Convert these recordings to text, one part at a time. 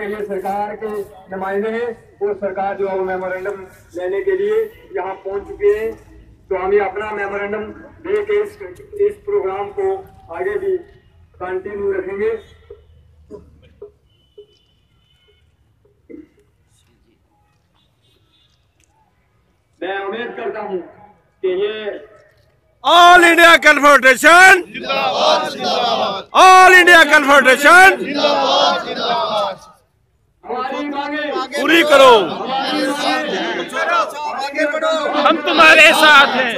के लिए सरकार के नुमाइंदे हैं, वो सरकार जो है वो मेमोरेंडम लेने के लिए यहाँ पहुंच चुके हैं। तो हम ये अपना मेमोरेंडम दे के इस प्रोग्राम को आगे भी कंटिन्यू रखेंगे। मैं उम्मीद करता हूँ कि ये all India confederation all India confederation हमारी मांगे पूरी करो। हम तुम्हारे साथ हैं,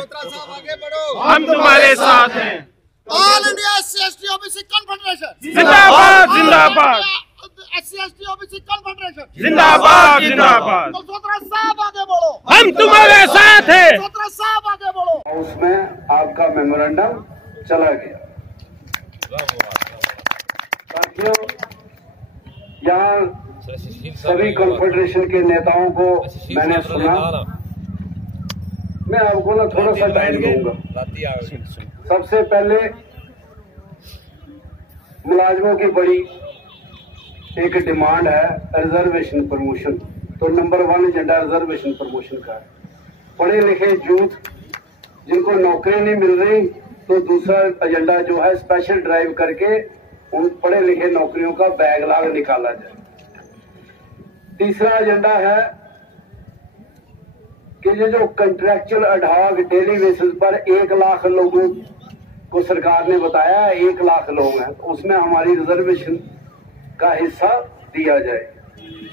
हम तुम्हारे साथ हैं। All India SC/ST OBC confederation जिंदाबाद जिंदाबाद, SC/ST OBC कन्फेडरेशन जिंदाबाद जिंदाबाद। मल्होत्रा साहब आगे बढ़ो, हम तुम्हारे साथ हैं। मल्होत्रा साहब आगे बढ़ो। उसमें आपका मेमोरेंडम चला गया। साथियों, यहाँ सभी कॉन्फेडरेशन के नेताओं को मैंने सुना। मैं आपको ना थोड़ा सा टाइम दूंगा। सबसे पहले मुलाजमों की बड़ी एक डिमांड है रिजर्वेशन प्रमोशन। तो नंबर 1 एजेंडा रिजर्वेशन प्रमोशन का है। पढ़े लिखे यूथ जिनको नौकरी नहीं मिल रही, तो दूसरा एजेंडा जो है स्पेशल ड्राइव करके उन पढ़े लिखे नौकरियों का बैकलॉग निकाला जाए। तीसरा एजेंडा है कि ये जो कंट्रैक्चुअल अडहॉक डेली बेसिस पर 1 लाख लोगों को सरकार ने बताया 1 लाख लोग हैं, तो उसमें हमारी रिजर्वेशन का हिस्सा दिया जाए।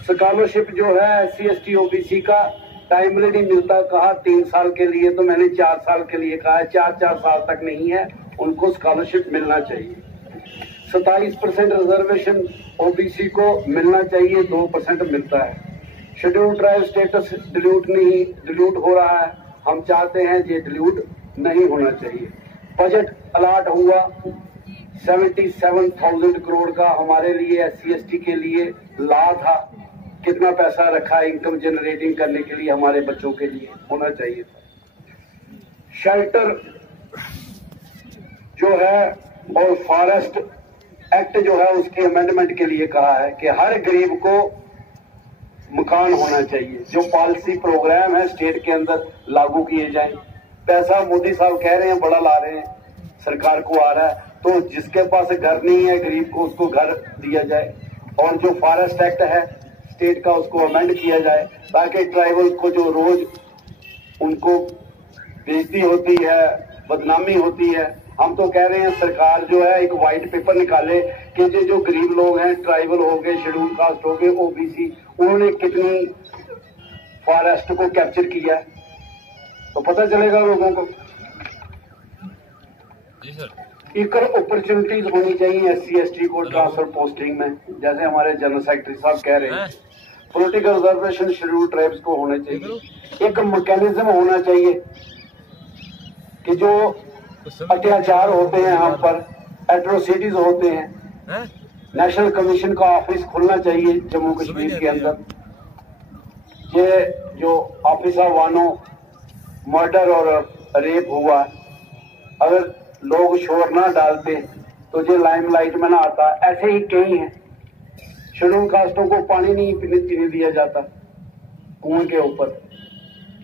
स्कॉलरशिप जो है SC/ST OBC का टाइमली नहीं मिलता, कहा 3 साल के लिए, तो मैंने 4 साल के लिए कहा है। 4 साल तक नहीं है, उनको स्कॉलरशिप मिलना चाहिए। 27% रिजर्वेशन OBC को मिलना चाहिए, 2% मिलता है। शेड्यूल ट्राइब स्टेटस डिल्यूट हो रहा है, हम चाहते हैं ये डिल्यूट नहीं होना चाहिए। बजट अलाट हुआ 77,000 करोड़ का, हमारे लिए SC/ST के लिए ला था। कितना पैसा रखा इनकम जनरेटिंग करने के लिए, हमारे बच्चों के लिए होना चाहिए था। शेल्टर जो है और फॉरेस्ट एक्ट जो है उसके अमेंडमेंट के लिए कहा है कि हर गरीब को मकान होना चाहिए। जो पॉलिसी प्रोग्राम है स्टेट के अंदर लागू किए जाएं। पैसा मोदी साहब कह रहे हैं बड़ा ला रहे हैं, सरकार को आ रहा है, तो जिसके पास घर नहीं है गरीब को उसको घर दिया जाए। और जो फॉरेस्ट एक्ट है स्टेट का उसको अमेंड किया जाए, ताकि ट्राइबल को जो रोज उनको बेइज्जती होती है, बदनामी होती है। हम तो कह रहे हैं सरकार जो है एक व्हाइट पेपर निकाले कि ये जो गरीब लोग हैं, ट्राइबल हो गए, शेड्यूल कास्ट हो गए, OBC, उन्होंने कितनी फॉरेस्ट को कैप्चर किया है, तो पता चलेगा लोगों को। इक्वल अपॉर्चुनिटीज होनी चाहिए SC/ST को ट्रांसफर पोस्टिंग में, जैसे हमारे जनरल सेक्रेटरी साहब कह रहे हैं। पॉलिटिकल रिजर्वेशन शेड्यूल ट्राइब्स को होने चाहिए। एक मैकेनिज्म होना चाहिए कि जो अत्याचार होते हैं हम पर, एट्रोसिटीज होते हैं, नेशनल कमीशन का ऑफिस खुलना चाहिए जम्मू कश्मीर के अंदर। ये जो ऑफिसर वानों मर्डर और रेप हुआ, अगर लोग शोर ना डालते तो ये लाइमलाइट में ना आता। ऐसे ही कई हैं। शेड्यूल कास्टों को पानी नहीं पीने दिया जाता कुएं के ऊपर।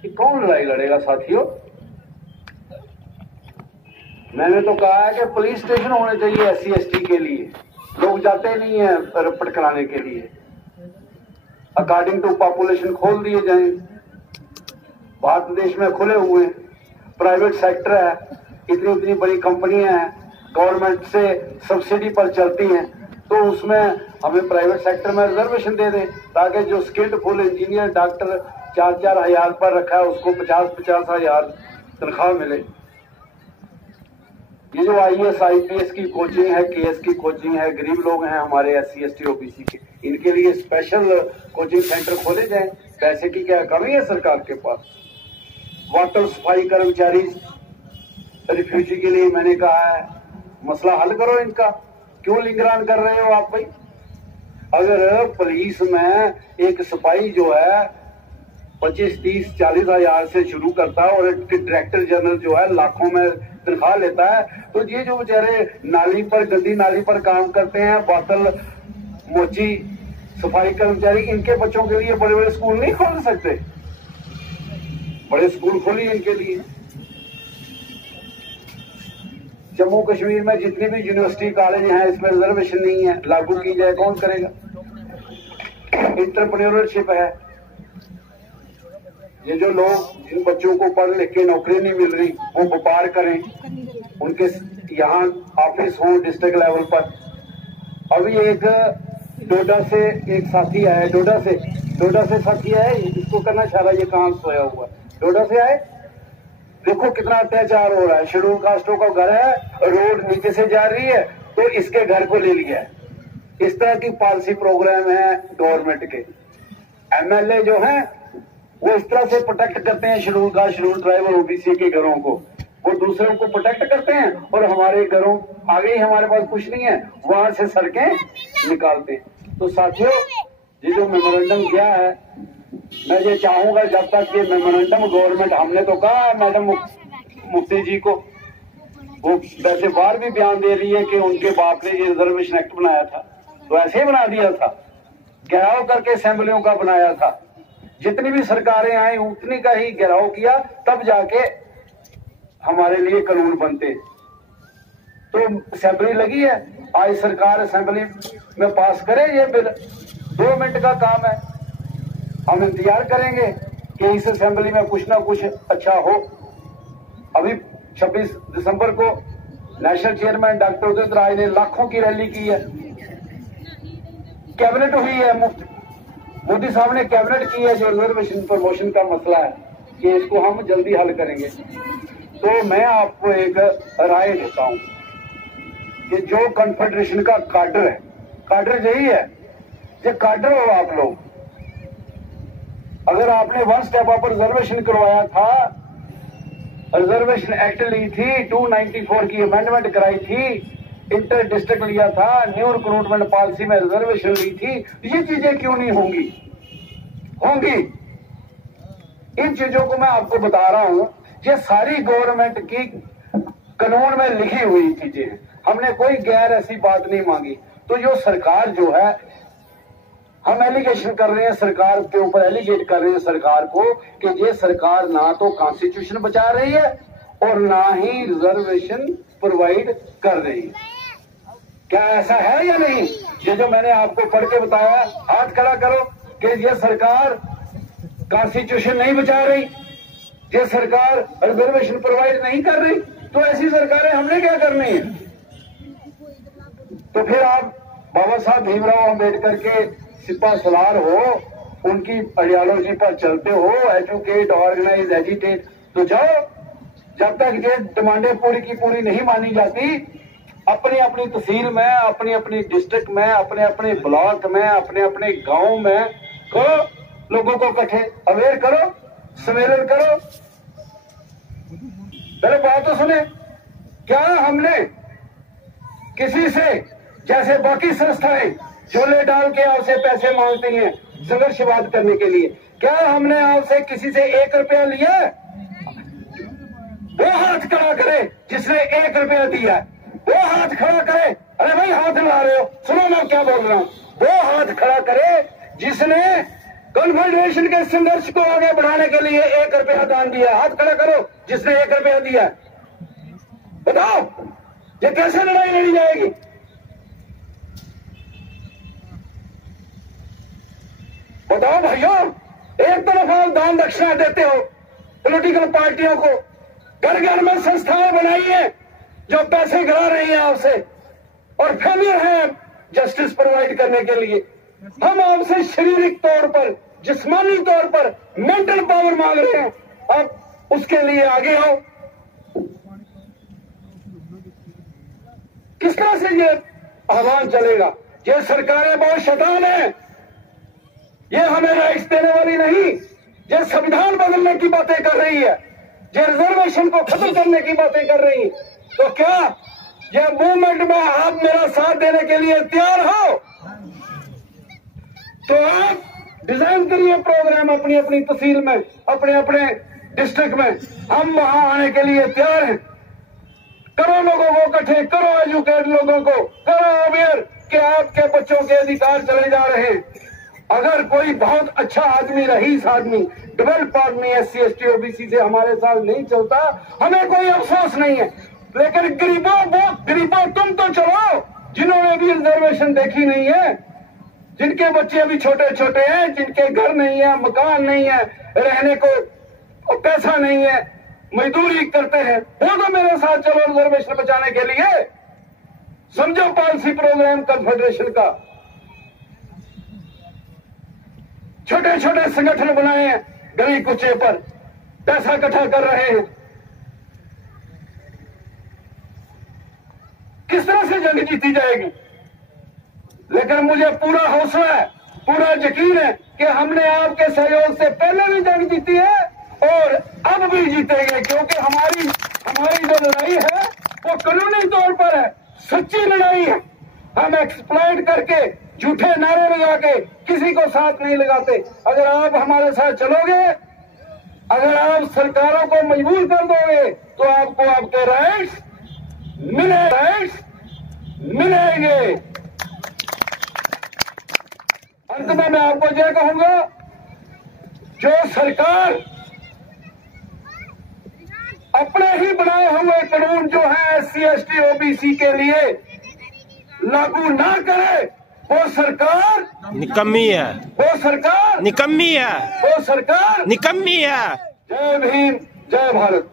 कि कौन लड़ाई लड़ेगा साथियों? मैंने तो कहा है कि पुलिस स्टेशन होने चाहिए SC/ST के लिए। लोग जाते नहीं है रिपोर्ट कराने के लिए। अकॉर्डिंग टू पॉपुलेशन खोल दिए जाएं। भारत देश में खुले हुए प्राइवेट सेक्टर है, इतनी बड़ी कंपनियां हैं, गवर्नमेंट से सब्सिडी पर चलती हैं, तो उसमें हमें प्राइवेट सेक्टर में रिजर्वेशन दे दें, ताकि जो स्किल्डफुल इंजीनियर डॉक्टर 4-4 हजार पर रखा है उसको 50-50 हजार तनख्वाह मिले। ये जो IAS IPS की कोचिंग है, KS की कोचिंग है, गरीब लोग हैं हमारे SC/ST OBC के, इनके लिए स्पेशल कोचिंग सेंटर खोले जाएं। पैसे की क्या कमी है सरकार के पास? वाटर सफाई कर्मचारी रिफ्यूजी के लिए मैंने कहा है मसला हल करो इनका। क्यों लिंगरान कर रहे हो आप भाई? अगर पुलिस में एक सिपाही जो है 25-30-40 हजार से शुरू करता है और डायरेक्टर जनरल जो है लाखों में तनख्वाह लेता है, तो ये जो बेचारे नाली पर, गंदी नाली पर काम करते हैं, बोतल मोची सफाई कर्मचारी, इनके बच्चों के लिए बड़े बड़े स्कूल नहीं खोल सकते? बड़े स्कूल खोलिए इनके लिए। जम्मू कश्मीर में जितनी भी यूनिवर्सिटी कॉलेज हैं इसमें रिजर्वेशन नहीं है, लागू की जाए, कौन करेगा? एंटरप्रेन्योरशिप है। ये जो लोग जिन बच्चों को पढ़ लिख के नौकरी नहीं मिल रही वो व्यापार करें, उनके यहाँ ऑफिस हो डिस्ट्रिक्ट लेवल पर। अभी एक डोडा से एक साथी आया, डोडा से साथी आया, इसको करना चाह रहा है, ये कहाँ सोया हुआ, डोडा से आए। देखो कितना अत्याचार हो रहा है, शेड्यूल कास्टों का घर है, रोड नीचे से जा रही है तो इसके घर को ले लिया है। इस तरह की पॉलिसी प्रोग्राम है गवर्नमेंट के। एमएलए जो हैं वो इस तरह से प्रोटेक्ट करते हैं शेड्यूल कास्ट, शेड्यूल ट्राइब और ओबीसी के घरों को, वो दूसरों को प्रोटेक्ट करते हैं और हमारे घरों आगे ही हमारे पास कुछ नहीं है, वहां से सड़कें निकालते हैं। तो साथियों, ये जो मेमोरेंडम गया है, मैं ये चाहूंगा जब तक ये मेमोरेंडम गवर्नमेंट, हमने तो कहा मैडम मुफ्ती जी को, वो वैसे बार भी बयान दे रही है कि उनके बाप ने ये रिजर्वेशन एक्ट बनाया था, तो ऐसे ही बना दिया था, घेराव करके असेंबलियों का बनाया था। जितनी भी सरकारें आई उतनी का ही घेराव किया, तब जाके हमारे लिए कानून बनते। तो असेंबली लगी है, आज सरकार असेंबली में पास करे ये बिल, 2 मिनट का काम है। हम इंतजार करेंगे कि इस असेंबली में कुछ ना कुछ अच्छा हो। अभी 26 दिसंबर को नेशनल चेयरमैन डॉक्टर उदित राय ने लाखों की रैली की है, कैबिनेट हुई है, मोदी साहब ने कैबिनेट की है, जो रिजर्वेशन प्रमोशन का मसला है कि इसको हम जल्दी हल करेंगे। तो मैं आपको एक राय देता हूं कि जो कॉन्फेडरेशन का काडर है, काडर यही है, ये काडर हो आप लोग। अगर आपने 1 स्टेप अप रिजर्वेशन करवाया था, रिजर्वेशन एक्ट ली थी, 294 की अमेंडमेंट कराई थी, इंटर डिस्ट्रिक्ट लिया था, न्यू रिक्रूटमेंट पॉलिसी में रिजर्वेशन ली थी, ये चीजें क्यों नहीं होंगी? होंगी। इन चीजों को मैं आपको बता रहा हूं, ये सारी गवर्नमेंट की कानून में लिखी हुई चीजें हैं, हमने कोई गैर ऐसी बात नहीं मांगी। तो जो सरकार जो है, हम एलिगेशन कर रहे हैं सरकार के ऊपर, एलिगेट कर रहे हैं सरकार को कि ये सरकार ना तो कॉन्स्टिट्यूशन बचा रही है और ना ही रिजर्वेशन प्रोवाइड कर रही है। क्या ऐसा है या नहीं? ये जो मैंने आपको पढ़ के बताया, हाथ खड़ा करो कि ये सरकार कॉन्स्टिट्यूशन नहीं बचा रही, ये सरकार रिजर्वेशन प्रोवाइड नहीं कर रही। तो ऐसी सरकारें हमने क्या करनी है? तो फिर आप बाबा साहब भीमराव अंबेडकर के सिपा सलार हो, उनकी आइडियोलॉजी पर चलते हो, एजुकेट, ऑर्गेनाइज, एजिटेट, तो जाओ। जब तक ये डिमांडें पूरी की पूरी नहीं मानी जाती, अपनी अपनी तहसील में, अपनी अपनी डिस्ट्रिक्ट में, अपने अपने ब्लॉक में, अपने अपने गांव में करो, लोगों को इकट्ठे अवेयर करो, सम्मेलन करो। पहले बात तो सुने, क्या हमने किसी से, जैसे बाकी संस्थाएं झोले डाल के आपसे पैसे मांगती हैं संघर्षवाद करने के लिए, क्या हमने आपसे किसी से 1 रुपया लिया? वो हाथ खड़ा करे जिसने 1 रुपया दिया, वो हाथ खड़ा करे। अरे भाई हाथ ला रहे हो, सुनो मैं क्या बोल रहा हूं। वो हाथ खड़ा करे जिसने कॉन्फेडरेशन के संघर्ष को आगे बढ़ाने के लिए 1 रुपया दान दिया। हाथ खड़ा करो जिसने 1 रुपया दिया। बताओ ये कैसे लड़ाई लड़ी जाएगी? बताओ भाइयों, एक तरफ आप दान दक्षिणा देते हो पॉलिटिकल पार्टियों को, घर घर में संस्थाएं बनाई हैं जो पैसे गिरा रही हैं आपसे और फेलियर है जस्टिस प्रोवाइड करने के लिए। हम आपसे शारीरिक तौर पर, जिस्मानी तौर पर, मेंटल पावर मांग रहे हैं, आप उसके लिए आगे आओ। किस तरह से ये आह्वान चलेगा? ये सरकारें बहुत शैतान हैं, ये हमें राइट्स देने वाली नहीं, ये संविधान बदलने की बातें कर रही है, ये रिजर्वेशन को खत्म करने की बातें कर रही है। तो क्या ये मूवमेंट में आप मेरा साथ देने के लिए तैयार हो? तो आप डिजाइन करिए प्रोग्राम अपनी अपनी तहसील में, अपने अपने डिस्ट्रिक्ट में, हम वहां आने के लिए तैयार हैं। करो लोगों को इकट्ठे, करो एजुकेट लोगों को, करो अवेयर, कि आपके बच्चों के अधिकार चले जा रहे हैं। अगर कोई बहुत अच्छा आदमी, रईस आदमी, डेवलप आदमी SC ST OBC से हमारे साथ नहीं चलता, हमें कोई अफसोस नहीं है। लेकिन गरीबों तुम तो चलो, जिन्होंने भी रिजर्वेशन देखी नहीं है, जिनके बच्चे अभी छोटे छोटे हैं, जिनके घर नहीं है, मकान नहीं है, रहने को पैसा नहीं है, मजदूरी करते हैं, वो तो मेरे साथ चलो रिजर्वेशन बचाने के लिए। समझो पॉलिसी प्रोग्राम कन्फेडरेशन का। छोटे छोटे संगठन बनाए हैं, गली कुचे पर पैसा इकट्ठा कर रहे हैं। किस तरह से जंग जीती जाएगी? लेकिन मुझे पूरा हौसला है, पूरा यकीन है कि हमने आपके सहयोग से पहले भी जंग जीती है और अब भी जीतेंगे, क्योंकि हमारी जो लड़ाई है वो कानूनी तौर पर है, सच्ची लड़ाई है। हम एक्सप्लॉइट करके, झूठे नारे लगा के किसी को साथ नहीं लगाते। अगर आप हमारे साथ चलोगे, अगर आप सरकारों को मजबूर कर दोगे, तो आपको आपके राइट्स मिलेंगे। अंत में मैं आपको यह कहूंगा, जो सरकार अपने ही बनाए हुए कानून जो है SC ST OBC के लिए लागू ना करे, वो सरकार निकम्मी है, वो सरकार निकम्मी है, वो सरकार निकम्मी है। जय भीम, जय भारत।